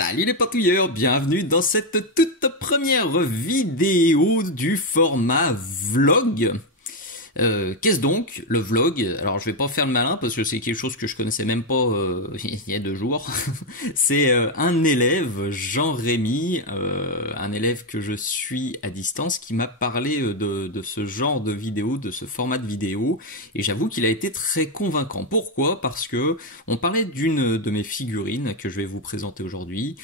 Salut les patouilleurs, bienvenue dans cette toute première vidéo du format vlog. Qu'est-ce donc le vlog? Alors je vais pas faire le malin parce que c'est quelque chose que je connaissais même pas il y a 2 jours. C'est un élève, Jean-Rémy, un élève que je suis à distance, qui m'a parlé de ce genre de vidéo, de ce format de vidéo, et j'avoue qu'il a été très convaincant. Pourquoi? Parce que on parlait d'une de mes figurines que je vais vous présenter aujourd'hui,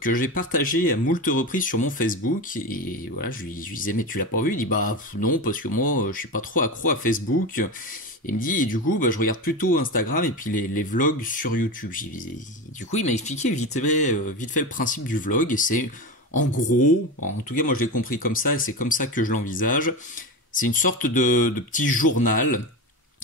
que j'ai partagée à moult reprises sur mon Facebook, et voilà, je lui disais mais tu l'as pas vu? Il dit bah non parce que moi je suis pas trop accro à Facebook. Il me dit, et du coup, je regarde plutôt Instagram et puis les vlogs sur YouTube. Du coup, il m'a expliqué vite fait le principe du vlog, et c'est, en gros, en tout cas moi je l'ai compris comme ça, et c'est comme ça que je l'envisage, c'est une sorte de petit journal,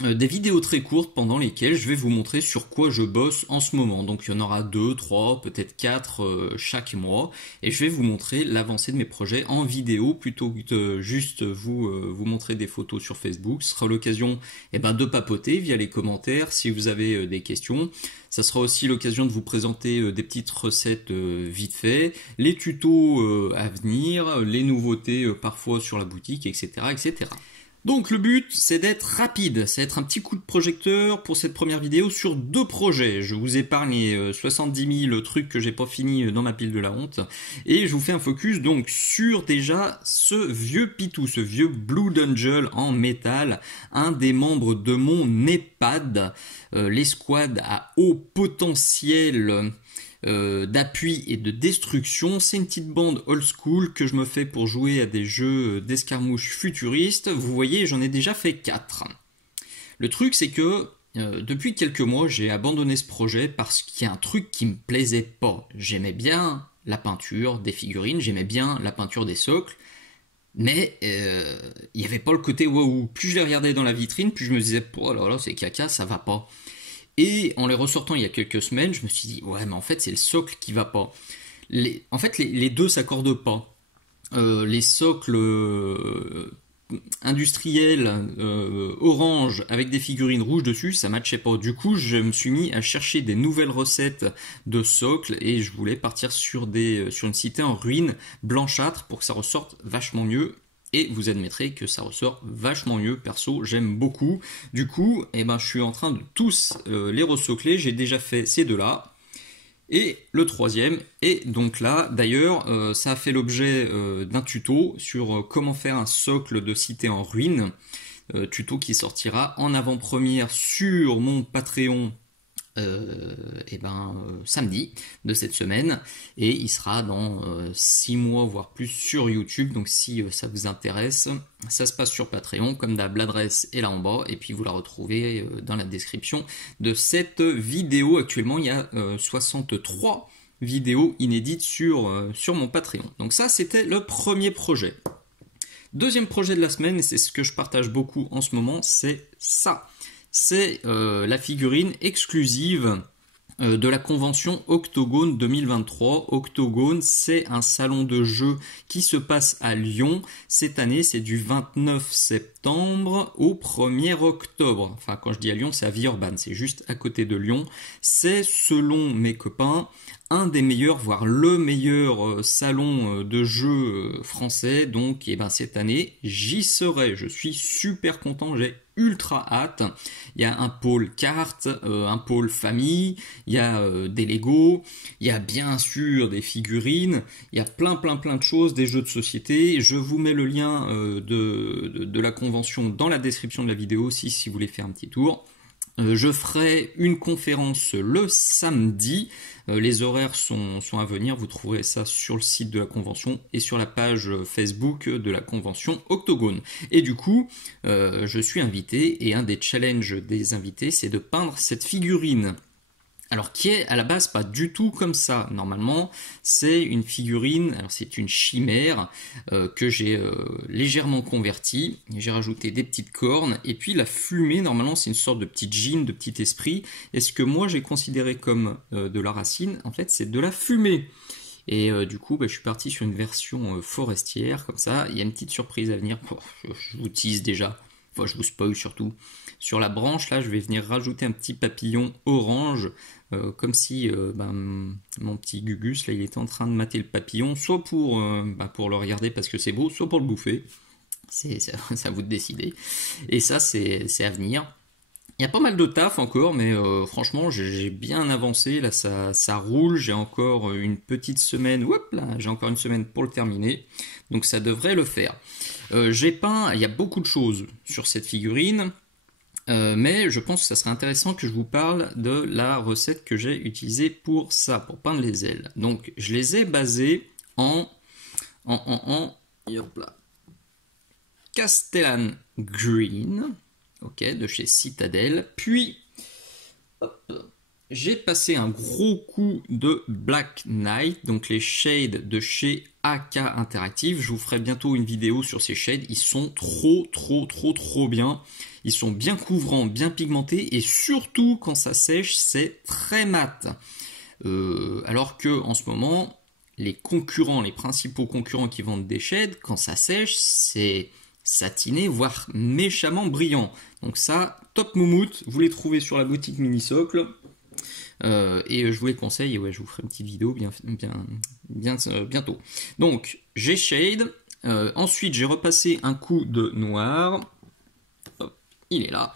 des vidéos très courtes pendant lesquelles je vais vous montrer sur quoi je bosse en ce moment. Donc il y en aura 2, 3, peut-être 4 chaque mois, et je vais vous montrer l'avancée de mes projets en vidéo plutôt que de juste vous montrer des photos sur Facebook. Ce sera l'occasion de papoter via les commentaires si vous avez des questions. Ça sera aussi l'occasion de vous présenter des petites recettes vite fait, les tutos à venir, les nouveautés parfois sur la boutique, etc., etc. Donc le but, c'est d'être rapide, c'est d'être un petit coup de projecteur pour cette première vidéo sur 2 projets. Je vous épargne les 70 000 trucs que j'ai pas fini dans ma pile de la honte, et je vous fais un focus donc sur déjà ce vieux pitou, ce vieux Blue Angel en métal, un des membres de mon EHPAD, l'escouade à haut potentiel d'appui et de destruction. C'est une petite bande old school que je me fais pour jouer à des jeux d'escarmouche futuristes. Vous voyez, j'en ai déjà fait 4. Le truc, c'est que depuis quelques mois, j'ai abandonné ce projet parce qu'il y a un truc qui me plaisait pas. J'aimais bien la peinture des figurines, j'aimais bien la peinture des socles, mais il n'y avait pas le côté waouh. Plus je les regardais dans la vitrine, plus je me disais oh là là, c'est caca, ça va pas. Et en les ressortant il y a quelques semaines, je me suis dit, ouais, mais en fait, c'est le socle qui va pas. En fait, les deux s'accordent pas. Les socles industriels orange avec des figurines rouges dessus, ça matchait pas. Du coup, je me suis mis à chercher des nouvelles recettes de socles, et je voulais partir sur une cité en ruine blanchâtre pour que ça ressorte vachement mieux. Et vous admettrez que ça ressort vachement mieux, perso, j'aime beaucoup. Du coup, je suis en train de tous les resocler, j'ai déjà fait ces deux-là. Et le troisième est donc là. D'ailleurs, ça a fait l'objet d'un tuto sur comment faire un socle de cité en ruine. Tuto qui sortira en avant-première sur mon Patreon samedi de cette semaine, et il sera dans 6 mois voire plus sur YouTube. Donc si ça vous intéresse, ça se passe sur Patreon comme d'hab, l'adresse est là en bas, et puis vous la retrouvez dans la description de cette vidéo. Actuellement il y a 63 vidéos inédites sur mon Patreon. Donc ça, c'était le premier projet. Deuxième projet de la semaine, et c'est ce que je partage beaucoup en ce moment, c'est ça. C'est la figurine exclusive de la convention Octogone 2023. Octogone, c'est un salon de jeux qui se passe à Lyon. Cette année, c'est du 29 septembre au 1er octobre. Enfin, quand je dis à Lyon, c'est à Villeurbanne, c'est juste à côté de Lyon. C'est, selon mes copains, un des meilleurs, voire le meilleur salon de jeux français. Donc, cette année, j'y serai. Je suis super content, j'ai ultra hâte. Il y a un pôle cartes, un pôle famille, il y a des Lego, il y a bien sûr des figurines, il y a plein de choses, des jeux de société. Je vous mets le lien de la convention dans la description de la vidéo aussi, si vous voulez faire un petit tour. Je ferai une conférence le samedi. Les horaires sont à venir. Vous trouverez ça sur le site de la convention et sur la page Facebook de la convention Octogone. Et du coup, je suis invité, et un des challenges des invités, c'est de peindre cette figurine. Alors, qui est à la base pas du tout comme ça. Normalement, c'est une figurine, alors c'est une chimère que j'ai légèrement convertie. J'ai rajouté des petites cornes, et puis la fumée, normalement, c'est une sorte de petit djinn, de petit esprit. Et ce que moi j'ai considéré comme de la racine, en fait, c'est de la fumée. Et du coup, je suis parti sur une version forestière, comme ça. Il y a une petite surprise à venir. Je vous tease déjà. enfin je vous spoil surtout, sur la branche là je vais venir rajouter un petit papillon orange, comme si mon petit Gugus là il était en train de mater le papillon, soit pour le regarder parce que c'est beau, soit pour le bouffer. C'est à vous de décider. Et ça c'est à venir. Il y a pas mal de taf encore, mais franchement j'ai bien avancé, là ça roule, j'ai encore une petite semaine, j'ai encore une semaine pour le terminer, donc ça devrait le faire. J'ai peint, il y a beaucoup de choses sur cette figurine, mais je pense que ça serait intéressant que je vous parle de la recette que j'ai utilisée pour ça, pour peindre les ailes. Donc je les ai basées en Castellan Green, ok, de chez Citadel. Puis, j'ai passé un gros coup de Black Knight, donc les shades de chez AK Interactive. Je vous ferai bientôt une vidéo sur ces shades. Ils sont trop bien. Ils sont bien couvrants, bien pigmentés, et surtout quand ça sèche, c'est très mat. Alors que en ce moment, les principaux concurrents qui vendent des shades, quand ça sèche, c'est satiné, voire méchamment brillant. Donc ça, top moumoute, vous les trouvez sur la boutique Minisocle. Et je vous les conseille, et ouais, je vous ferai une petite vidéo bientôt. Donc, j'ai shade. Ensuite, j'ai repassé un coup de noir. Hop, il est là.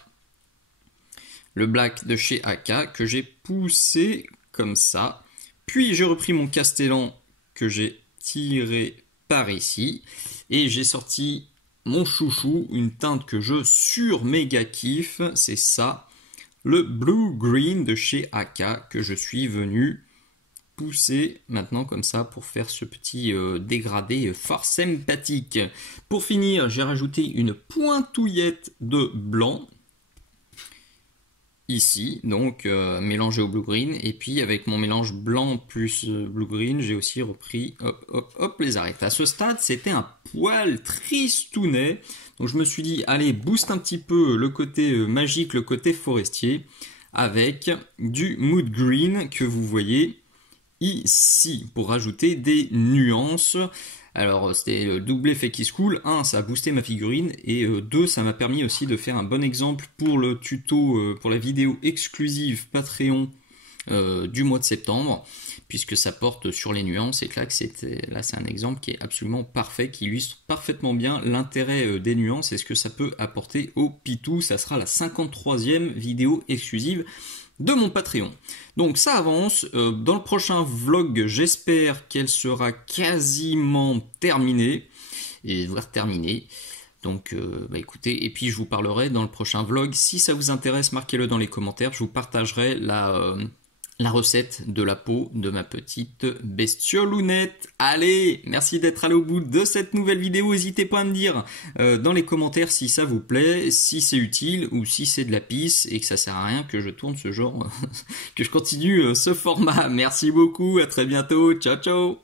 Le black de chez AK que j'ai poussé comme ça. Puis, j'ai repris mon Castellan que j'ai tiré par ici. Et j'ai sorti mon chouchou, une teinte que je méga kiffe, c'est ça, le Blue Green de chez AK que je suis venu pousser maintenant comme ça pour faire ce petit dégradé fort sympathique. Pour finir, j'ai rajouté une pointouillette de blanc ici, donc mélangé au blue green, et puis avec mon mélange blanc plus blue green, j'ai aussi repris hop les arêtes. À ce stade, c'était un poil tristounet, donc je me suis dit allez, booste un petit peu le côté magique, le côté forestier, avec du mood green que vous voyez ici, pour rajouter des nuances. Alors c'était le double effet qui se coule. 1, ça a boosté ma figurine, et 2, ça m'a permis aussi de faire un bon exemple pour le tuto, pour la vidéo exclusive Patreon du mois de septembre, puisque ça porte sur les nuances, et que là c'est un exemple qui est absolument parfait, qui illustre parfaitement bien l'intérêt des nuances et ce que ça peut apporter au Pitou. Ça sera la 53e vidéo exclusive de mon Patreon. Donc ça avance, dans le prochain vlog j'espère qu'elle sera quasiment terminée, et voire terminée. Donc écoutez, et puis je vous parlerai dans le prochain vlog, si ça vous intéresse, marquez-le dans les commentaires, je vous partagerai la recette de la peau de ma petite bestiolounette. Allez, merci d'être allé au bout de cette nouvelle vidéo. N'hésitez pas à me dire dans les commentaires si ça vous plaît, si c'est utile ou si c'est de la pisse et que ça sert à rien que je tourne ce genre, que je continue ce format. Merci beaucoup, à très bientôt, ciao ciao.